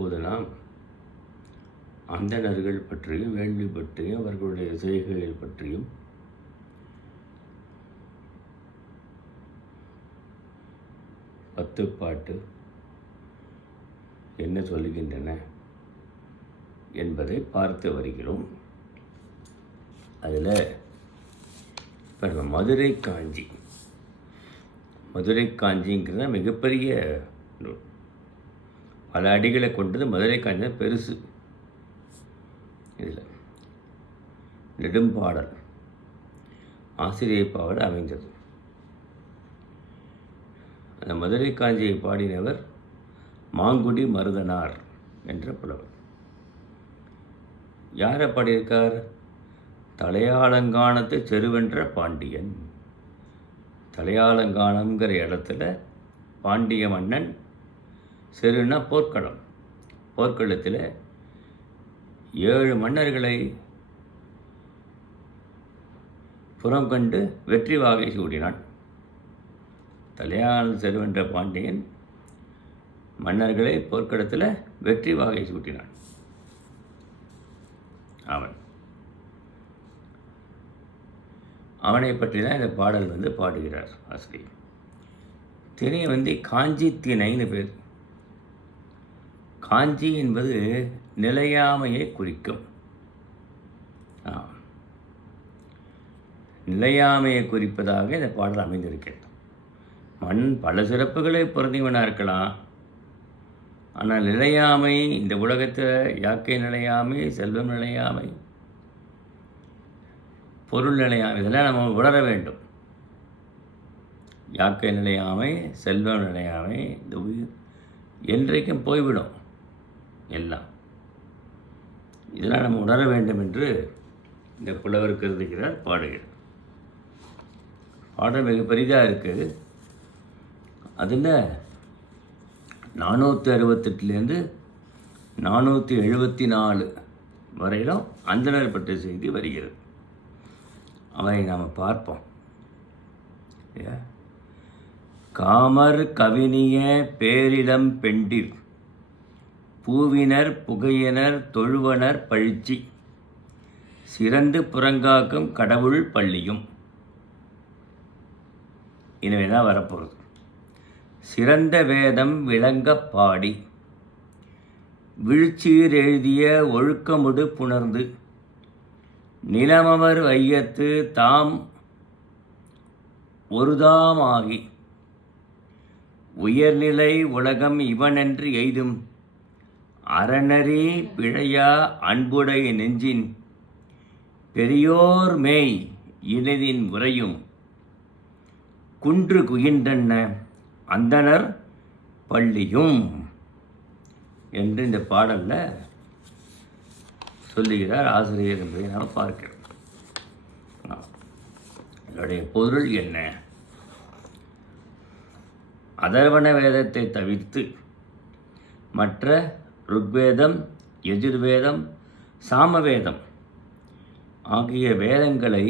இப்போது நாம் அந்தணர்கள் பற்றியும் வேள்வி பற்றியும் அவர்களுடைய செய்கைகள் பற்றியும் பத்துப்பாட்டு என்ன சொல்லுகின்றன என்பதை பார்த்து வருகிறோம். அதில் இப்போ நம்ம மதுரை காஞ்சிங்கிறது மிகப்பெரிய நூல். பல அடிகளை கொண்டது. மதுரை காஞ்சி தான் பெருசு. இதில் நெடும்பாடல் ஆசிரியப்பாவோடு அமைந்தது. அந்த மதுரை காஞ்சியை பாடினவர் மாங்குடி மருதனார் என்ற புலவர். யாரை பாடியிருக்கார்? தலையாலங்கானத்தை செருவென்ற பாண்டியன். தலையாலங்கானங்கிற இடத்துல பாண்டிய மன்னன், செருன்னா போர்க்களம், போர்க்களத்தில் 7 மன்னர்களை புறம் கண்டு வெற்றி வாகை சூடினான். தலையால் செருவென்ற பாண்டியன் மன்னர்களை போர்க்களத்தில் வெற்றி வாகை சூட்டினான். அவனை பற்றி தான் இந்த பாடல் பாடுகிறார் ஆசிரியர். திணை காஞ்சி திணைன்னு பேர். காஞ்சி என்பது நிலையாமையை குறிக்கும். நிலையாமையை குறிப்பதாக இந்த பாடல் அமைந்திருக்கிறது. பல சிறப்புகளை பொருந்தியவனாக இருக்கலாம். ஆனால் நிலையாமை, இந்த உலகத்தில் யாக்கை நிலையாமை, செல்வம் நிலையாமை, பொருள் நிலையாமை, இதெல்லாம் நம்ம உணர வேண்டும். யாக்கை நிலையாமை, செல்வம் நிலையாமை, இந்த உயிர் என்றைக்கும் போய்விடும் எல்லாம். இதெல்லாம் நம்ம உணர வேண்டும் என்று இந்த புலவர் கருதுகிறார், பாடுகிறார். பாடல் மிக பெரிதாக இருக்குது. அதில் 468 474 வரையிலும் அந்தணர் பற்றிய செய்தி வருகிறது. அவை நாம் பார்ப்போம். காமர் கவினிய பேரிளம் பெண்டிர் பூவினர் புகையினர் தொழுவனர் பழிச்சி சிறந்து புறங்காக்கும் கடவுள் பள்ளியும். எனவே தான் வரப்போகுது. சிறந்த வேதம் விளங்க பாடி விழுச்சீர் எழுதிய ஒழுக்கமுடு புணர்ந்து நிலமவர் வையத்து தாம் ஒருதாமாகி உயர்நிலை உலகம் இவனென்று எய்தும் அறநறி பிழையா அன்புடை நெஞ்சின் பெரியோர் மேய் இனதின் உரையும் குன்று குகின்றன அந்தணர் பள்ளியும் என்று இந்த பாடலில் சொல்லுகிறார் ஆசிரியர் என்பதை நாம் பார்க்கிறோம். இதனுடைய பொருள் என்ன? அதர்வண வேதத்தை தவிர்த்து மற்ற ருக்வேதம், யஜுர்வேதம், சாமவேதம் ஆகிய வேதங்களை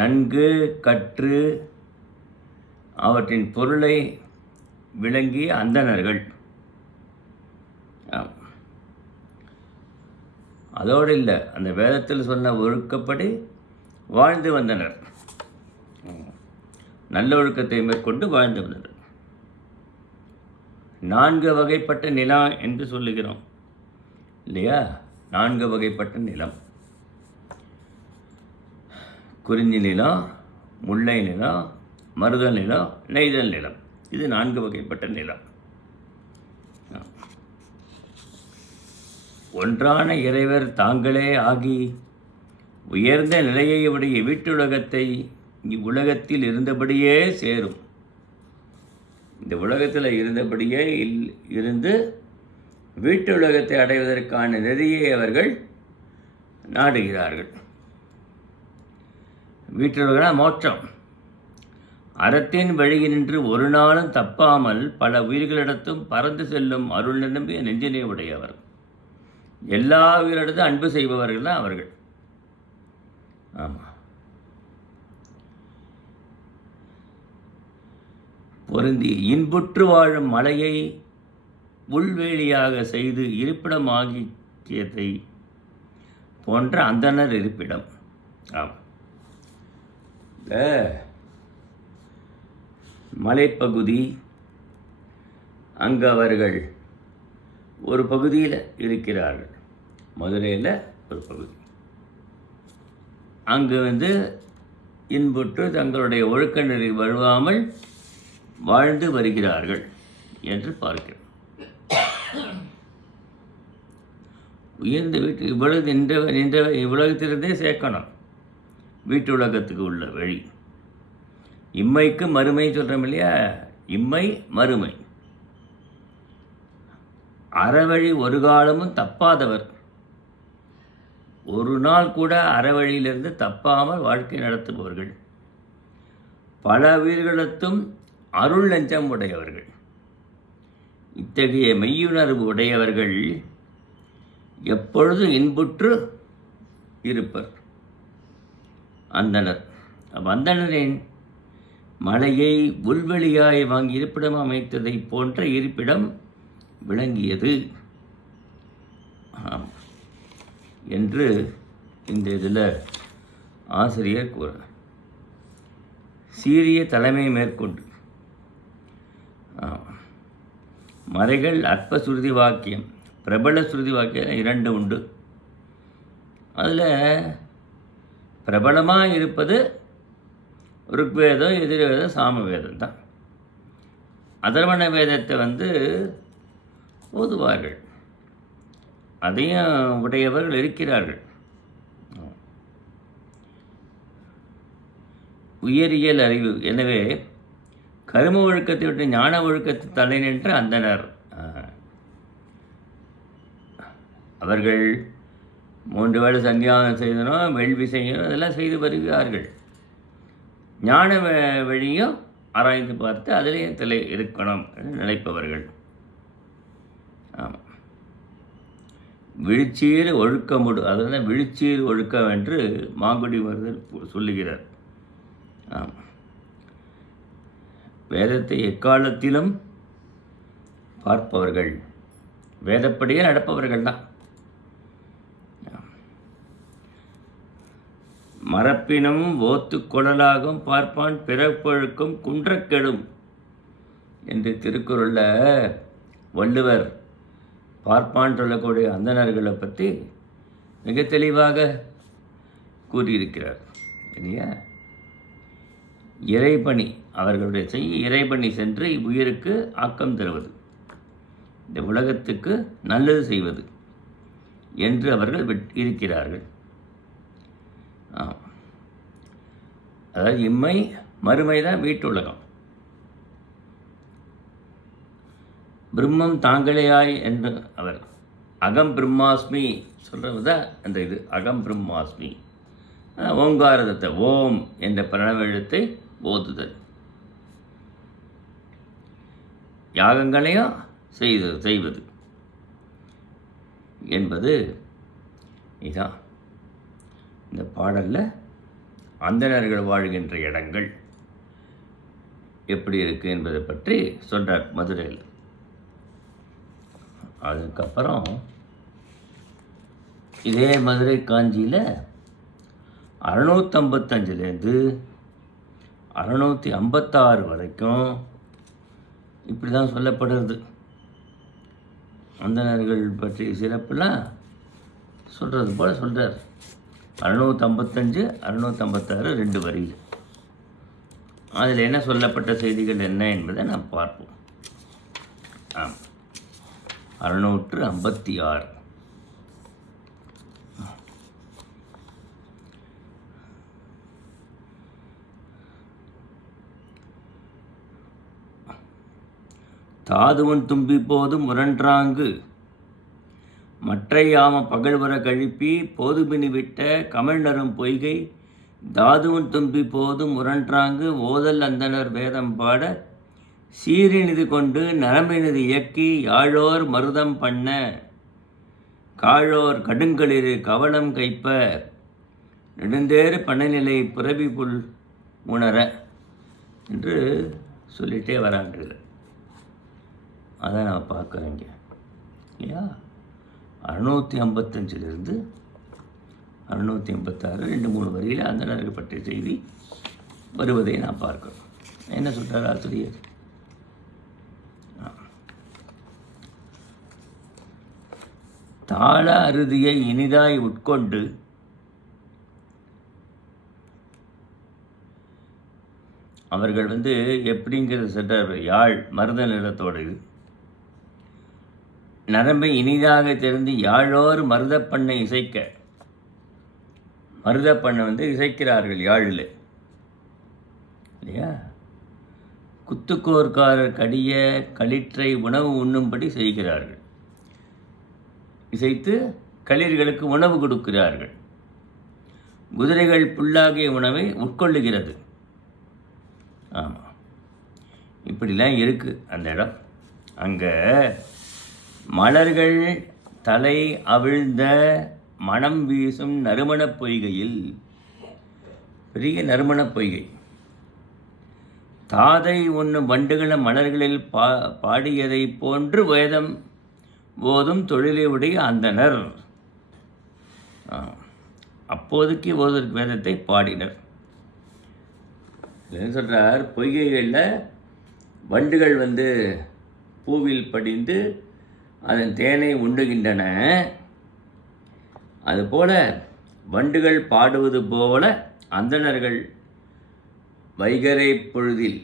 நன்கு கற்று அவற்றின் பொருளை விளங்கிய அந்தணர்கள். அதோடு இல்லை, அந்த வேதத்தில் சொன்ன ஒழுக்கப்படி வாழ்ந்து வந்தனர். நல்ல ஒழுக்கத்தை மேற்கொண்டு வாழ்ந்து வந்தனர். 4 வகைப்பட்ட நிலம் என்று சொல்லுகிறோம் இல்லையா? 4 வகைப்பட்ட நிலம்: குறிஞ்சி நிலம், முல்லை நிலம், மருத நிலம், நெய்தல் நிலம். இது 4 வகைப்பட்ட நிலம். ஒன்றான இறைவர் தாங்களே ஆகி உயர்ந்த நிலையை உடைய வீட்டுலகத்தை இவ்வுலகத்தில் இருந்தபடியே சேரும். இந்த உலகத்தில் இருந்தபடியே இருந்து வீட்டுலகத்தை அடைவதற்கான நெறியை அவர்கள் நாடுகிறார்கள். வீட்டுலகனா மோட்சம். அறத்தின் வழியில் நின்று ஒரு நாளும் தப்பாமல் பல உயிர்களிடத்தும் பறந்து செல்லும் அருள் நிரம்பிய நெஞ்சினை உடையவர். எல்லா உயிரிடத்தும் அன்பு செய்பவர்கள் தான் அவர்கள். ஆமாம். பொருந்தி இன்புற்று வாழும் மலையை உள்வேலியாக செய்து இருப்பிடமாகியதை போன்ற அந்தணர் இருப்பிடம். ஆம், இந்த மலைப்பகுதி அங்கு அவர்கள் ஒரு பகுதியில் இருக்கிறார்கள். மதுரையில் ஒரு பகுதி. அங்கு இன்புற்று தங்களுடைய ஒழுக்க நெறி வழுவாமல் வாழ்ந்து வருகிறார்கள் என்று பார்க்கிறோம். உயர்ந்த வீட்டு இவ்வளவு நின்ற இவ்வுலகத்திலிருந்தே சேர்க்கணும். வீட்டு உலகத்துக்கு உள்ள வழி இம்மைக்கு மறுமை சொல்கிறோம் இல்லையா? இம்மை மறுமை. அறவழி ஒரு காலமும் தப்பாதவர். ஒரு நாள் கூட அறவழியிலிருந்து தப்பாமல் வாழ்க்கை நடத்துபவர்கள். பல உயிர்களிடத்தும் அருள் நெஞ்சம் உடையவர்கள். இத்தகைய மெய்யுணர்வு உடையவர்கள் எப்பொழுதும் இன்புற்று இருப்பர். அந்தணர். அந்தணரின் மலையை உள்வெளியாய் வாங்கி இருப்பிடம் அமைத்ததை போன்ற இருப்பிடம் விளங்கியது என்று இந்த இதில் ஆசிரியர் கூறார். சீரிய தலைமை மேற்கொண்டு மறைகள் அற்ப சுருதி வாக்கியம், பிரபல சுருதி வாக்கியம் 2 உண்டு. அதில் பிரபலமாக இருப்பது ருக்வேதம், எதிர்வேதம், சாமவேதம் தான். அதர்வண வேதத்தை ஓதுவார்கள். அதையும் உடையவர்கள் இருக்கிறார்கள். உயரியல் அறிவு. எனவே கரும ஒழுக்கத்தை விட்டு ஞான ஒழுக்கத்தை தலை நின்ற அந்தனர். அவர்கள் 3 வேளை சந்தியானம் செய்தனும், வேள்வி செய்யணும், அதெல்லாம் செய்து வருகிறார்கள். ஞான வழியும் ஆராய்ந்து பார்த்து அதிலேயும் தலை இருக்கணும் நினைப்பவர்கள். ஆமாம். விழிச்சீர் ஒழுக்கமுடு, அதில் விழிச்சீர் ஒழுக்கம் என்று மாங்குடி மருதர் சொல்லுகிறார். ஆமாம். வேதத்தை எக்காலத்திலும் பார்ப்பவர்கள், வேதப்படியே நடப்பவர்கள் தான். மரப்பினும் ஓத்து கொடலாகும் பார்ப்பான் பிறப்பொழுக்கும் குன்றக்கெடும் என்று திருக்குறளில் வள்ளுவர் பார்ப்பான் சொல்லக்கூடிய அந்தணர்களை பற்றி மிக தெளிவாக கூறியிருக்கிறார் இல்லையா? இறைபணி, அவர்களுடைய செய்ய இறைபணி சென்று இவ்வுயிருக்கு ஆக்கம் தருவது, இந்த உலகத்துக்கு நல்லது செய்வது என்று அவர்கள் இருக்கிறார்கள். அதாவது இம்மை மறுமை தான் வீட்டுலகம். பிரம்மம் தாங்களேயாய் என்று அவர் அகம் பிரம்மாஸ்மி சொல்கிறது தான் அந்த இது. அகம் பிரம்மாஸ்மி ஓங்காரதத்தை, ஓம் என்ற பிரணவெழுத்தை ஓதுதல். யாகங்களையும் செய்வது என்பது இதான். இந்த பாடலில் அந்தணர்கள் வாழ்கின்ற இடங்கள் எப்படி இருக்குது என்பதை பற்றி சொல்கிறார் மதுரையில். அதுக்கப்புறம் இதே மதுரை காஞ்சியில் 655லேருந்து 656 வரைக்கும் இப்படி தான் சொல்லப்படுறது. அந்தணர்கள் பற்றிய சிறப்புலாம் சொல்கிறது போல் சொல்கிறார். 655, 656 2 வரியில். அதில் என்ன சொல்லப்பட்ட செய்திகள் என்ன என்பதை நாம் பார்ப்போம். 656. தாதுவன் தும்பி போதும் முரன்றாங்கு மற்றையாம பகழ்வர கழிப்பி போதுபினி விட்ட கமழ்நரும் பொய்கை தாதுவன் தும்பி போதும் முரன்றாங்கு ஓதல் அந்தனர் வேதம் பாட சீரினிது கொண்டு நரம்பினிது இயக்கி யாழோர் மருதம் பண்ண காழோர் கடுங்களிரு கவளம் கைப்ப நெடுந்தேறு பண்ணநிலை புரவி புல் உணர என்று சொல்லிகிட்டே வராங்க. அதை நான் பார்க்குறேங்க. இல்லையா? 655 656 2-3 வரியில் அந்தணர்கள் பற்றிய செய்தி வருவதை நாம் பார்க்கிறோம். என்ன சொல்கிறார் ஆசிரியர்? தாள அறுதியை இனிதாய் உட்கொண்டு அவர்கள் எப்படிங்கிறது சொல்கிறார். யாழ் மருத நிலத்தோடு நரம்பை இனிதாக தெரிந்து யாழோர் மருதப்பண்ணை இசைக்க, மருதப்பண்ணை இசைக்கிறார்கள் யாழில் இல்லையா? குத்துக்கோர்க்காரர் கடிய களிற்றை உணவு உண்ணும்படி செய்கிறார்கள். இசைத்து களிர்களுக்கு உணவு கொடுக்கிறார்கள். குதிரைகள் புல்லாகிய உணவை உட்கொள்ளுகிறது. ஆமாம், இப்படிலாம் இருக்குது அந்த இடம். அங்கே மலர்கள் தலை அவிழ்ந்த மனம் வீசும் நறுமணப் பொய்கையில், பெரிய நறுமணப் பொய்கை, தாதை உண்ணும் வண்டுகள மலர்களில் பாடியதை போன்று வேதம் போதும் தொழிலையுடைய அந்தனர். அப்போதைக்கு ஓதுவதற்கு வேதத்தை பாடினர். என்ன சொல்கிறார்? பொய்கைகளில் வண்டுகள் பூவில் படிந்து அதன் தேனை உண்டுகின்றன. அதுபோல வண்டுகள் பாடுவது போல அந்தணர்கள் வைகரை பொழுதில்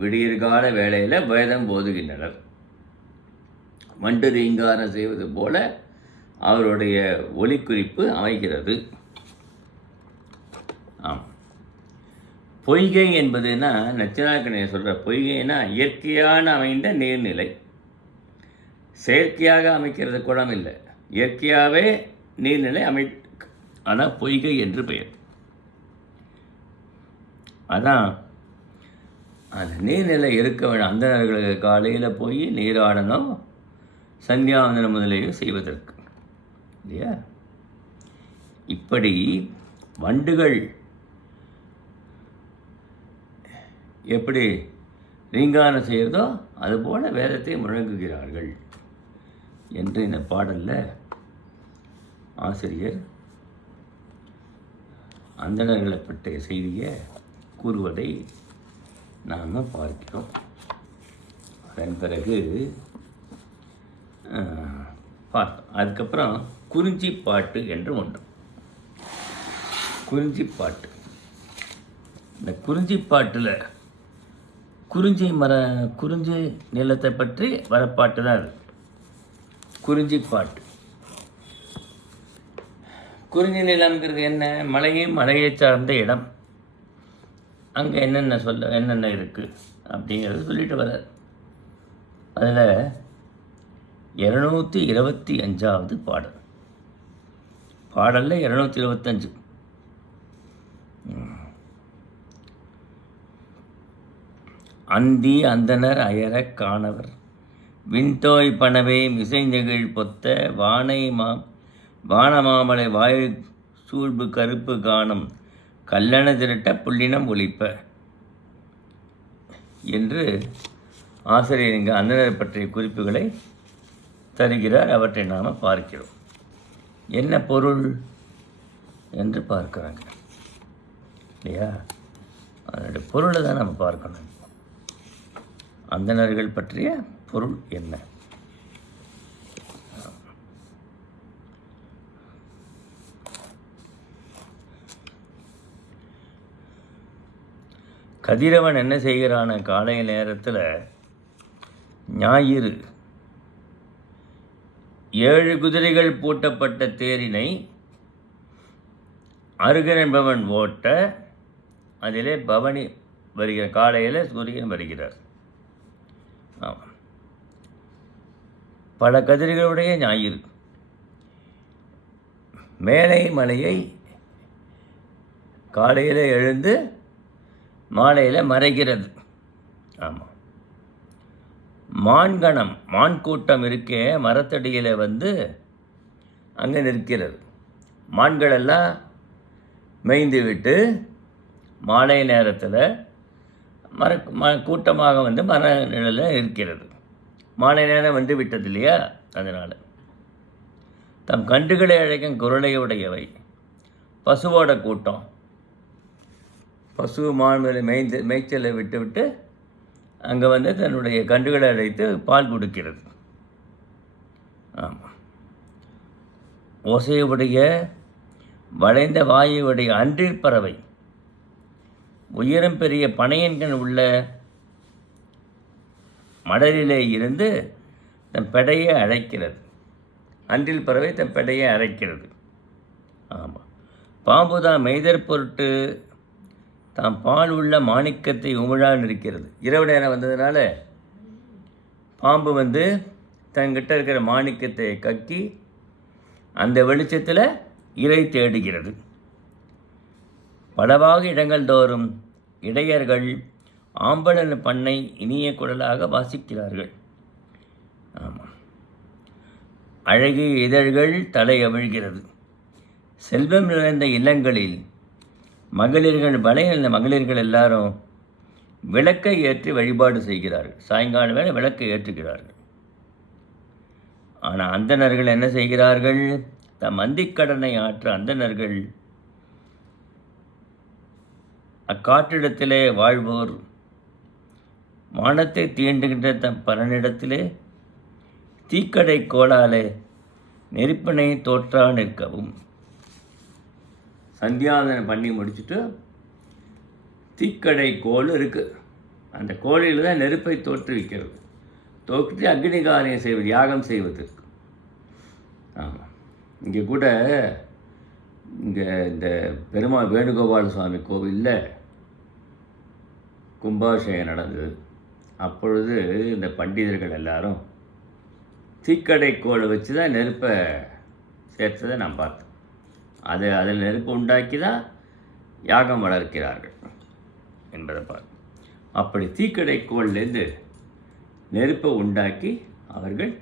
விடியற்கால வேளையில் வேதம் போதுகின்றனர். வண்டு ரீங்காரம் செய்வது போல அவருடைய ஒலிக்குறிப்பு அமைகிறது. ஆம், பொய்கை என்பதுன்னா நச்சினார்க்கணியர் சொல்கிற பொய்கைன்னா இயற்கையான அமைந்த நீர்நிலை. செயற்கையாக அமைக்கிறது குளம் இல்லை, இயற்கையாகவே நீர்நிலை ஆனால் பொய்கை என்று பெயர். அதான் அந்த நீர்நிலை இருக்க வேணும். அந்தணர்களுக்கு காலையில் போய் நீராடணும், சந்தியாவந்தனம் முதலிய செய்வதற்கு இல்லையா? இப்படி வண்டுகள் எப்படி ரீங்காரம் செய்கிறதோ அதுபோல் வேதத்தை முழங்குகிறார்கள் என்று இந்த பாடலில் ஆசிரியர் அந்தணர்களை பற்றிய செய்தியை கூறுவதை நாம் பார்க்கிறோம். அதன் பிறகு பார்த்தோம். அதுக்கப்புறம் குறிஞ்சி பாட்டு என்று ஒன்று. குறிஞ்சி பாட்டு, இந்த குறிஞ்சி பாட்டில் குறிஞ்சி நிலத்தை பற்றி வர பாட்டு தான் அது குறிஞ்சி பாட்டு. குறிஞ்சி நிலம்ங்கிறது என்ன? மலையை சார்ந்த இடம். அங்கே என்னென்ன இருக்குது அப்படிங்கிறது சொல்லிட்டு வர்றார். அதில் 225வது பாடல். பாடலில் 225. அந்தி அந்தனர் அயரக் காணவர் விண்தோய் பனவே மிசைநெகிழ் பொத்த வானமாமலை வாயு சூழ்பு கருப்பு காணும் கல்லண திரட்ட புள்ளினம் ஒலிப்ப என்று ஆசிரியர் இங்கு அந்தனர் பற்றிய குறிப்புகளை தருகிறார். அவற்றை நாம் பார்க்கிறோம். என்ன பொருள் என்று பார்க்குறாங்க இல்லையா? அதனுடைய பொருளை தான் நம்ம பார்க்கணும். அந்தணர்கள் பற்றிய பொருள் என்ன? கதிரவன் என்ன செய்கிறான? காலை நேரத்தில் ஞாயிறு 7 குதிரைகள் பூட்டப்பட்ட தேரினை அருகன் என்பவன் ஓட்ட அதிலே பவனி வருகிற காலையில் சூரியன் வருகிறார். ஆமாம், பல கதிர்களுடைய ஞாயிறு மேலை மலையை காலையில் எழுந்து மாலையில் மறைகிறது. ஆமாம், மான் கூட்டம் இருக்கே மரத்தடியில் அங்கே நிற்கிறது. மான்களெல்லாம் மேய்ந்து விட்டு மாலை நேரத்தில் கூட்டமாக மர நிழலில் இருக்கிறது. மாலை நேரம் விட்டது இல்லையா? அதனால் தம் கன்றுகளை அழைக்கும் குரலையுடையவை. பசுவோட கூட்டம் பசு மான்களை மேய்ச்சலை விட்டு அங்கே வந்து தன்னுடைய கன்றுகளை அழைத்து பால் கொடுக்கிறது. ஆமாம். ஓசையுடைய வளைந்த வாயுடைய அன்றிற் பறவை உயரம் பெரிய பனையன்கண் உள்ள மடலிலே இருந்து தன் பெடையை அழைக்கிறது. அன்றில் பறவை தன் பெடையை அழைக்கிறது. ஆமாம். பாம்பு தான் மெய்தற் பொருட்டு தாம் பால் உள்ள மாணிக்கத்தை உமிழான் இருக்கிறது. இரவு நேரம் வந்ததுனால பாம்பு வந்து தன்கிட்ட இருக்கிற மாணிக்கத்தை கக்கி அந்த வெளிச்சத்தில் இறை தேடுகிறது. பலவாக இடங்கள் தோறும் இடையர்கள் ஆம்பளன் பண்ணை இனிய குரலாக வாசிக்கிறார்கள். ஆமாம். அழகிய இதழ்கள் தலை அவிழ்கிறது. செல்வம் நிறைந்த இல்லங்களில் மகளிர்கள் எல்லாரும் விளக்கை ஏற்றி வழிபாடு செய்கிறார்கள். சாயங்காலம் வேளை விளக்கை ஏற்றுகிறார்கள். ஆனால் அந்தணர்கள் என்ன செய்கிறார்கள்? தம் அந்திக்கடனை ஆற்ற அந்தணர்கள் அக்காற்றிடத்திலே வாழ்வோர் வானத்தை தீண்டுகின்ற தம் பலனிடத்திலே தீக்கடை கோலாலே நெருப்பினை தோற்றா நிற்கவும். சந்தியாதனம் பண்ணி முடிச்சுட்டு தீக்கடை கோல் இருக்குது. அந்த கோலில் தான் நெருப்பை தோற்றுவிக்கிறது. தோற்று அக்னி காரியம் செய்வது, யாகம் செய்வதற்கு. ஆமாம். இங்கே கூட இங்கே இந்த பெருமாள் வேணுகோபால சுவாமி கோவிலில் கும்பாபிஷேகம் நடந்தது. அப்பொழுது இந்த பண்டிதர்கள் எல்லாரும் தீக்கடை கோலை வச்சு தான் நெருப்பை சேர்த்ததை நான் பார்த்தேன். அதில் நெருப்பு உண்டாக்கி தான் யாகம் வளர்க்கிறார்கள் என்பதை பார்த்து, அப்படி தீக்கடை கோல்லேருந்து நெருப்பை உண்டாக்கி அவர்கள்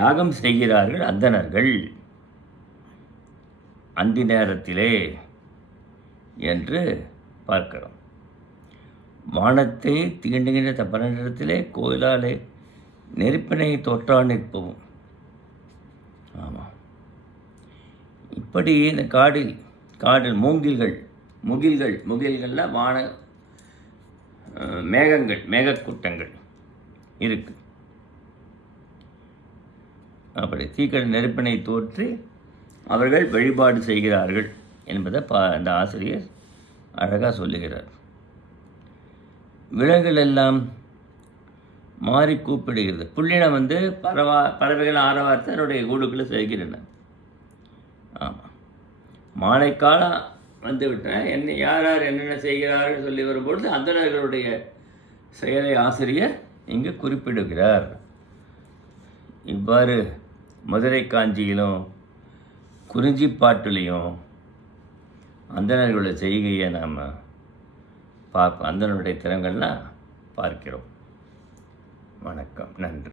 யாகம் செய்கிறார்கள் அந்தணர்கள் அந்தி நேரத்திலே என்று பார்க்கிறோம். வானத்தை தீண்டுகின்ற பலனிடத்திலே கோயிலாலே நெருப்பினை தோற்றா நிற்பவும். ஆமாம். இப்படி இந்த காடில் முகில்கள்லாம் வான மேகக்கூட்டங்கள் இருக்கு. அப்படி தீக்கடை நெருப்பினை தோற்றி அவர்கள் வழிபாடு செய்கிறார்கள் என்பதை அந்த ஆசிரியர் அழகாக சொல்லுகிறார். விலங்குகள் எல்லாம் மாறி கூப்பிடுகிறது. புள்ளினம் வந்து பறவைகள் ஆரவாரத்தை தன்னுடைய கூடுக்குள்ளே செய்கின்றன. ஆமாம். மாலைக்காலம் வந்து விட்டேன், யார் என்னென்ன செய்கிறார்கள் சொல்லி வரும்பொழுது அந்தணர்களுடைய செயலை ஆசிரியர் இங்கு குறிப்பிடுகிறார். இவ்வாறு மதுரை காஞ்சியிலும் குறிஞ்சிப்பாட்டிலையும் அந்தணர்களுடைய செய்கையை நாம் பார்ப்போம். அந்தணருடைய திறங்கள்லாம் பார்க்கிறோம். வணக்கம், நன்றி.